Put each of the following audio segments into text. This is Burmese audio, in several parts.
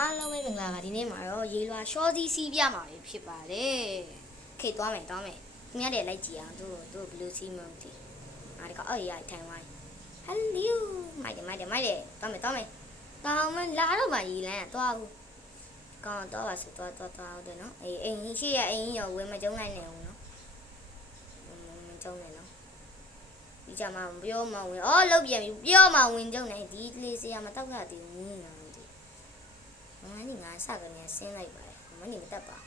အားလုံးပဲမင်္ဂလာပါဒီနေ့မှာတော့ရေလွာရှောသီးစီးပြမှာဖြစ်ပါတယ်ခေသွားမယ်ခင်ဗျားတွေလိုက်ကြည့်အောင်တို့ဘလူးစီးမဟုတ်ဒီအားတကအော်ရထိုင်ဝိုင်းဟယ်လိုမိုက်တယ်သွားမယ်ကောင်းမလာတော့ပါရေလန်းသွားဘူးကောင်းတော့ပါစသွားဟုတ်တယ်နော်အေးအိမ်ကြီးရှိရအိမ်ကြီးရောဝယ်မကျုံနိုင်နေအောင်နော်မကျုံနိုင်နော်ဒီကြမှာပြောမဝင်အော်လုတ်ပြန်ပြီပြောမဝင်ကျုံနိုင်ဒီလေးစရာမတောက်ရသေးဘူးနော်ငါစကနေဆင်းလိုက်ပါတယ်မနေမတတ်ပါ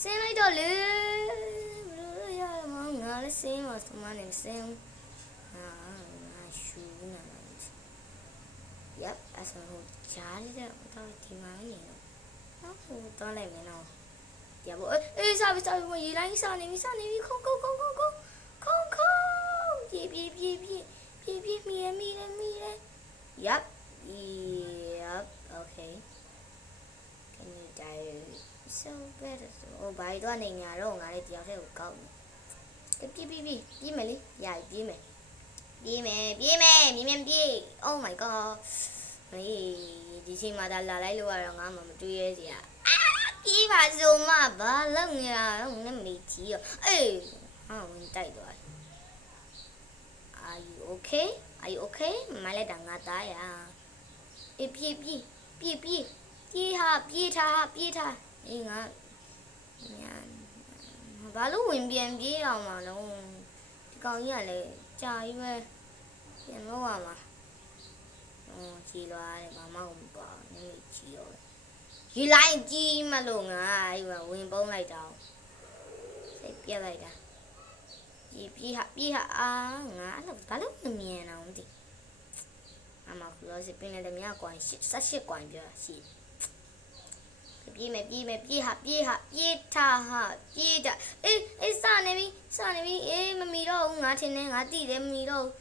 ဆင်းလိုက်တော့လေဘလို့ရမငါလည်းဆင်းမစမနေဆင်းငါရှူနေတယ်ရပ်အစဟိုကြားလေးတော့ဒီမှာနေတော့ဟိုတော့လိုက်မယ်နော်ရပါအေးစားပြီးရေလိုင်းစားနေပြီခုံပြေးမီရရပ်okay can you die so better oh ဘာတော့နေညာတော့ငါလည်းတယောက်တည်းကိုကောက်နေပြေးမယ်လေရပြေးမယ် oh my god ဒီချိန်မှာလာလိုက်လို့ကတော့ငါမှမတွေးရဲစရာပြေးပါစုံမဘာလုပ်နေတာတော့နမေကြီးရောအေးဟာဝင်တိုက်သွားare you okay မလဲတငါသားရအေးပြေးထားအေးငါညာဘာလို့ဝင်ပြန်ပြေးအောင်မလို့ဒီကောင်ကြီးကလည်းကြာကြီးပဲပြန်လို့ရမှာကြီးလွားတယ်ဘာမှမပေါ့နည်းကြီးရောကြီးလိုက်ကြီးမလို့ငါအဲ့ဝင်ပုံးလိုက်တော့စိတ်ပြက်လိုက်တာပြေးဟာအာငါအဲ့လိုဘာလို့မမြင်အောင်မသိအမကလို့စပင်းနဲ့မြားကွန်18ကွန်ပြောရှိပြေးတာအေးစနေပြီအေးမမီတော့ဘူးငါထင်တယ်ငါတိတယ်မမီတော့ဘူး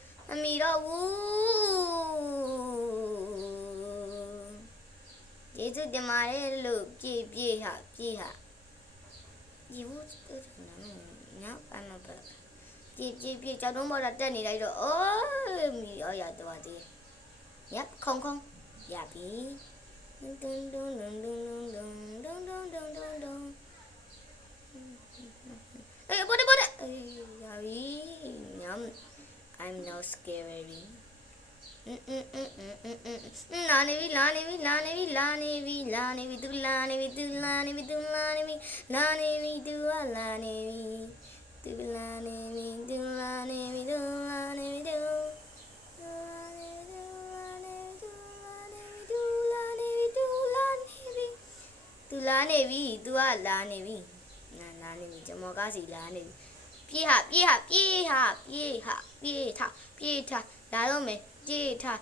ကျေးဇူးတင်ပါတယ်လို့ပြေးဟာဒီဘူးနော်အမပါပြေးကြောက်တော့မတော့တက်နေလိုက်တော့အိုးမီရောရတော့သေးရပ်ခုံရပြီဒုံအေးပေါ်အေးရပြီညမ် I'm not scary လာနေပြီသူလာနေပြီသူလာနေပြီကျွန်မကစီလာနေပြီပြေးထားလာတော့မယ်ပြေးထား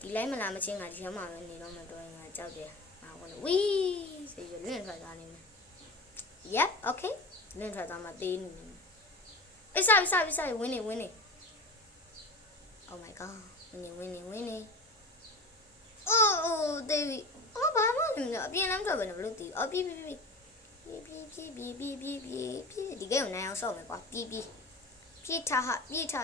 ဒီလိုက်မလားမချင်းကဒီထဲမှာပဲနေတော့မတော်ရင်ငါကြောက်တယ်ငါဝင်ဝီးဆိုပြီးလင့်ထွက်သွားနေမယ် yep okay လင့်ထွက်သွားမှသေးနေတယ်အေးစားဝင်းနေ oh my god ဝင်းနေအိုးတေးပြီဘာမှမလုပ်အပြင်လမ်းထွက်ပဲဘလို့တီးပြေးဒီကိန်းကိုနိုင်အောင်ဆော့မယ်ကွာပြေးထားအဲ့ဒါ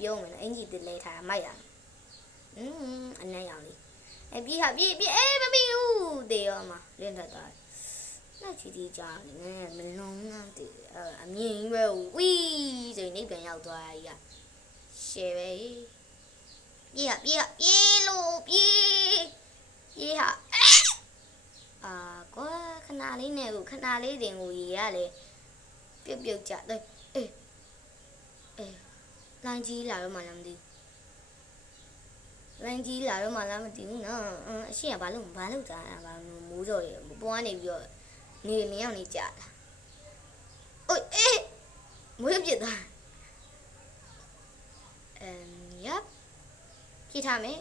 ပြောမယ်နော်အင်ကြီးတလဲထားမိုက်ရအနမ်းရောင်လေးပြေးမမီဘူးတေရောမှာလင်းထွက်သွားနောက်ချီတီကြာနေမလုံးနဲ့တေအမြင်ပဲဝီးဆိုနေပြန်ရောက်သွားရကြီးရှယ်ပဲပြေးဟာကွာခဏလေးတင်ကိုရေရလေပြုတ်ကြတယ်အေးလိုင်းကြီးလာတော့မှလားမသိဘူးနော်အရှိကဘာလို့တာဘာမိုးစော်ရပေါ်ကနေပြီးတော့နေအောင်နေကြတာအိုးအေးမွေးပြစ်သွားyep ပြေးထားမယ်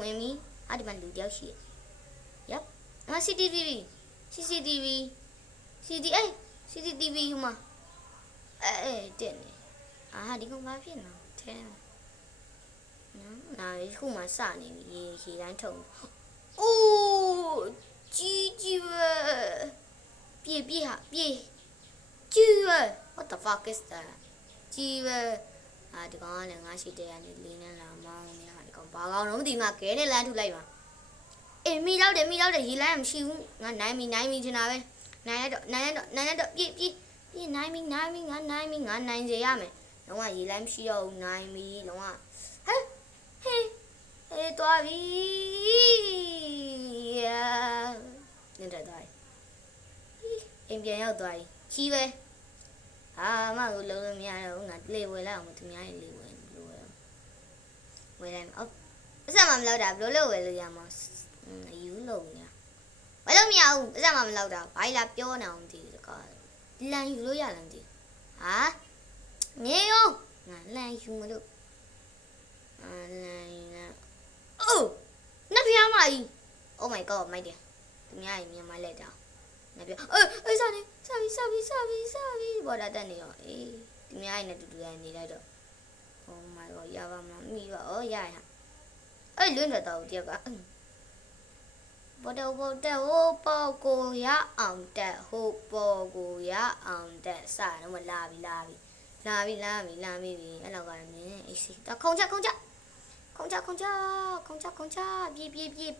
ဝင်ပြီဒီမှာလူတယောက်ရှိရ yep CCTV ဟိုမှာတက်နေဒီကောင်ဘာဖြစ်နေထဲနားခုမှစနေပြီရေတိုင်းထုံအိုးကြီးပဲပြေး what the fuck is that ကြီးပဲ ဒီကောင်ကလည်းငါရှိတဲ့ကနေလေးနဲ့လာမောင်းနေတာဒီကောင်ဘာကောင်တော့မသိငါခဲနဲ့လမ်းထုလိုက်ပါအေးမိလောက်တယ်ရေလမ်းမရှိဘူးငါနိုင်ပြီချင်တာပဲနိုင်တော့ပြည့်နိုင်ပြီငါနိုင်စေရမယ်လုံးဝရေလမ်းမရှိတော့ဘူးနိုင်ပြီလုံးဝဟဲ့အေးသွားပြီနင်တက်သွားအိမ်ပြန်ရောက်သွားပြီချီးပဲမကိုလုံးလို့မရတော့ငါလေဝယ်လိုက်အောင်သူများရေလေဝယ်လို့ဝယ်လိုက်အော်အစမှမလောက်တာဘယ်လိုလုပ်ဝယ်လို့ရမှာယူလို့ညာဝယ်လို့မရဘူးအစမှမလောက်တာဘာလာပြောနေအောင်ဒီကလန်ယူလို့ရလားဒီနေရောငါလန်ယူမလို့လန်အိုးနှစ်ဖျားမကြီး Oh my god မိုက်တယ်သူများရေမြင်မလိုက်တာနှစ်ဖျားအေးစားပြီဘောလာတက်နေရောအေးသူများရေနဲ့တူတူရနေလိုက်တော့ Oh my god ရပါမလားမိပါရလွင့်တော့တယောက်ကဘောတော့ဟိုပေါ်ကိုရအောင်တက်ဟိုပေါ်ကိုရအောင်တက်စတော့မလာပြီအဲ့လောက်ကလည်းနင်းအေးစီတခုံချ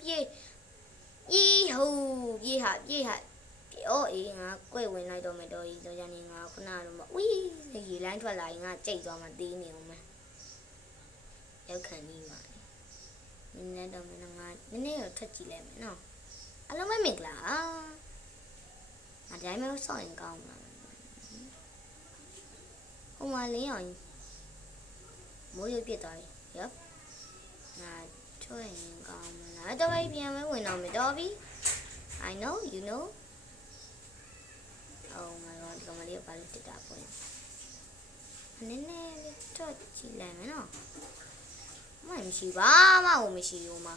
ပြေးဤဟိုပြေးဟာအေးငါကွဲဝင်လိုက်တော့မယ်တော်ကြီးဆိုကြနေငါခုနကတော့ဝီးရေလိုင်းထွက်လာရင်ငါကြိတ်သွားမှတီးနေအောင်မယ်ရောက်ခံနေပါနင်းလည်းတော့မင်းငါနည်းနည်းတော့ထွက်ကြည့်လိုက်မယ်နော်အလုံးမမင်္ဂလာအတိုင်းမျိုးစောင့်ရင်ကောင်းမှာဟိုမှာလင်းအောင်မိုးရွပြစ်သွားပြီရောငါထွင်ကောင်းမလားတော့ပြန်မဝင်တော့မယ်တော်ပြီ I know you know Oh my god ဒီကောင်မလေးကဘာလို့တက်တာပေါ့နည်းနည်းလေးထွက်ကြည့်လိုက်မယ်နော်မရှိပါမရှိဘူးမ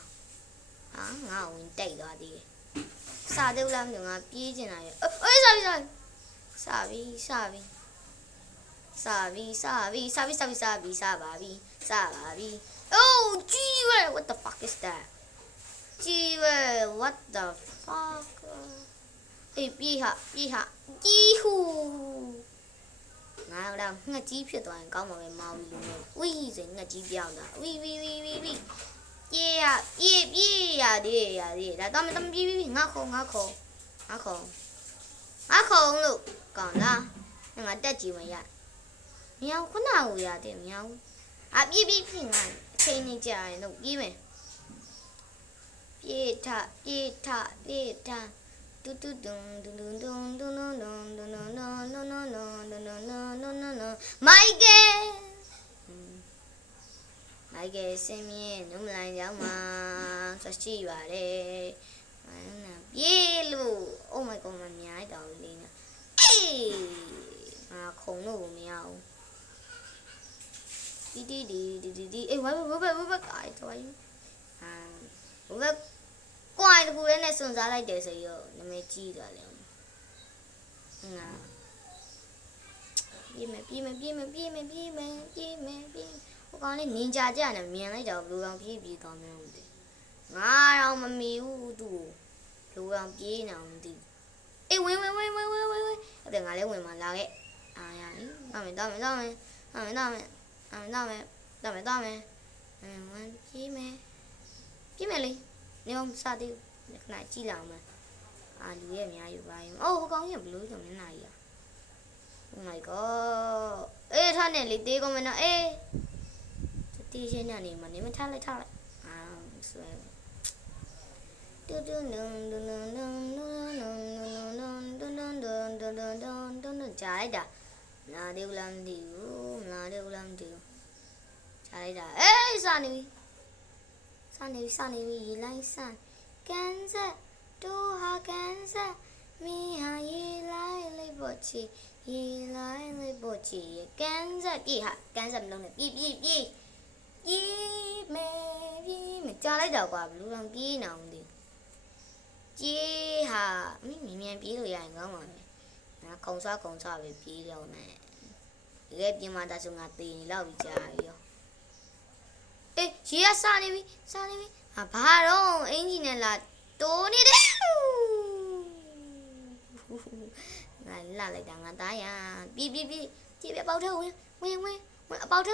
ငါဝင်တိုက်သွားသေးတယ်စားသေးလားမသိငါပြေးကျင်လာရဲ့အေးစားပြီOh gee what the fuck is that what the fuck အေးပြေးဟာကြီးဟူငါတော့ငှက်ကြီးဖြစ်သွားရင်ကောင်းမှာပဲမောင်လူမျိုးဝီးစိငှက်ကြီးပြောင်းတာဝီးပြေးရဒါတော့မပြေးငါခုံလို့ကောင်းလားငါတက်ကြည့်မရမြောင်ခုနကရတယ်မြောင်ပြေးငါအချိန်နေကြရင်တော့ပြေးမယ်ပြေးထတူတူဒုံမိုက်ကယ်စင်မြင့်နုံလိုင်းကြောင်းမှာဆက်ရှိပါတယ်ပြေးလို့ Oh my god မများတောင်လေးနဲ့အေးငါခုံလို့မရဘူးဒီအေးဝဘကိုင်တော့ဝဘကွာတခုလေးနဲ့စွန်စားလိုက်တယ်ဆိုရောနမဲကြီးသွားတယ်ငါပြေးမယ်ဟိုကောင်လေးနင်ကြာကြနဲ့မြင်လိုက်တော့ဘလူးအောင်ပြေးသွားမယ်ဟုတ်တယ်ငါတော့မမီဘူးသူ့ဘလူးအောင်ပြေးနေအောင်မသိအေးဝင်အဲ့ဒါငါလည်းဝင်มาလာခဲ့ရပြီတော့မယ်ပြေးမယ်လေနေအောင်စသည်ခဏကြည့်လာအောင်လူရဲ့အများယူပါရင်ဟိုကောင်ကြီးဘလူးဆိုမျက်နှာကြီး Oh my god အေးထားနေလေတေးကုန်မနော်အေးတေးရှင်းနေမှာနေမထားလိုက်ဆွဲတူနုံကြားလိုက်တာမလာသေးဘူးလားမသိဘူးကြားလိုက်တာအေးစနေပြီရေလိုင်းစမ်းကန်ဆက်တိုးဟာကန်ဆက်မီဟာရေလိုင်းလေးပေါ်ချီကန်ဆက်ပြေးမလုံးနဲ့ပြေးမယ်ကြားလိုက်တော့ကွာဘလူးတော့ပြေးနေအောင်ဒီကြေးဟာမြန်ပြေးလို့ရရင်ကောင်းပါမယ်ငါခုံစားပဲပြေးတော့မယ်တကယ်ပြင်မာတာဆိုငါတေးနေလောက်ပြီးကြားရောအေးရေကစနေပြီဘာတော့အင်ဂျင်နဲ့လာတိုးနေတယ်ငါလာလိုက်တာငါသားရပြေးပေါက်ထဲဝင်အပေါက်ထဲ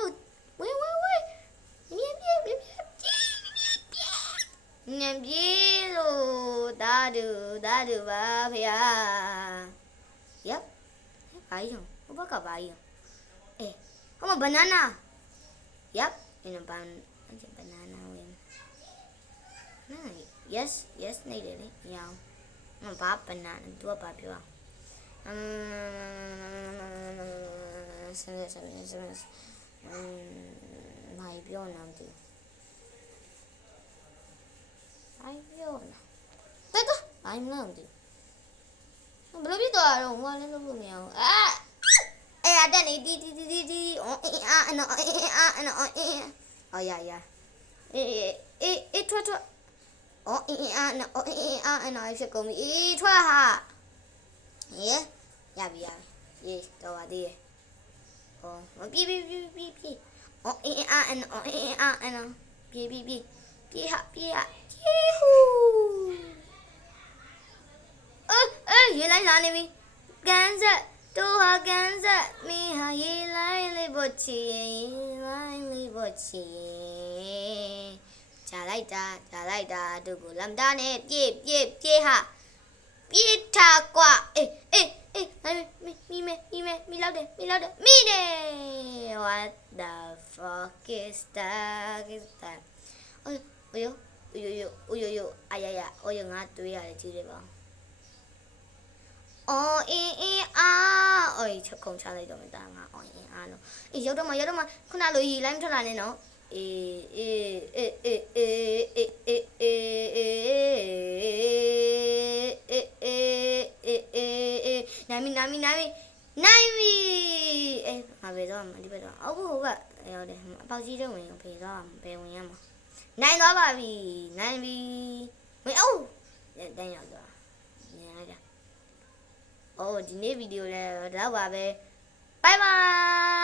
喂喂喂，မြန်ပြေလို့ဒါတူပါဖေဟာ Yep ဘာကြီးဟိုဘက်ကဘာကြီးအေးဟိုမှာ banana Yep in a banana win Yes နေတယ်လေရအောင်ဘာ banana သူကဘာပြောစနေမိုင်ပြောနေတယ်အိုင်ပြောနေတက်အိုင်မလို့ဒီဘယ်လိုဖြစ်သွားတော့ဟိုကလည်းလုပ်လို့မရအောင်အဲ့အတက်နေတီအာအော်ရအေးထွက်အော်အာဖြစ်ကုန်ပြီအေးထွက်ဟာရပြီရေးတော့ပါသေးရဲ့哦，别，哦，别哈，呼，原来哪里没？干着，都好干着，没好也来不及，加来哒，都不啷哒呢，别哈，别插挂，咪撈嘅咪咧 What the fuck is that 哎呦哎呀我用我對ရတယ်ကြည့်တယ်ပါအော်ချက်ခုံချလိုက်တော့မတားငါအော်လို့အေးရောက်တော့မှခုနလိုရေးလိုက်မထွက်လာနဲ့နော်အေးနိုင်ပြီအေးငါပဲတော့ဒီဘက်တော့အောက်ဘက်ကရောက်တယ်အပေါက်ကြီးတော့ဝင်ဖေးတော့ဘယ်ဝင်ရမှာနိုင်သွားပါပြီနိုင်ပြီဝင်အောင်တန်းရောက်သွားညလိုက်တာအော်ဒီနေ့ဗီဒီယိုလည်းတော့ပါပဲဘိုင်ဘိုင်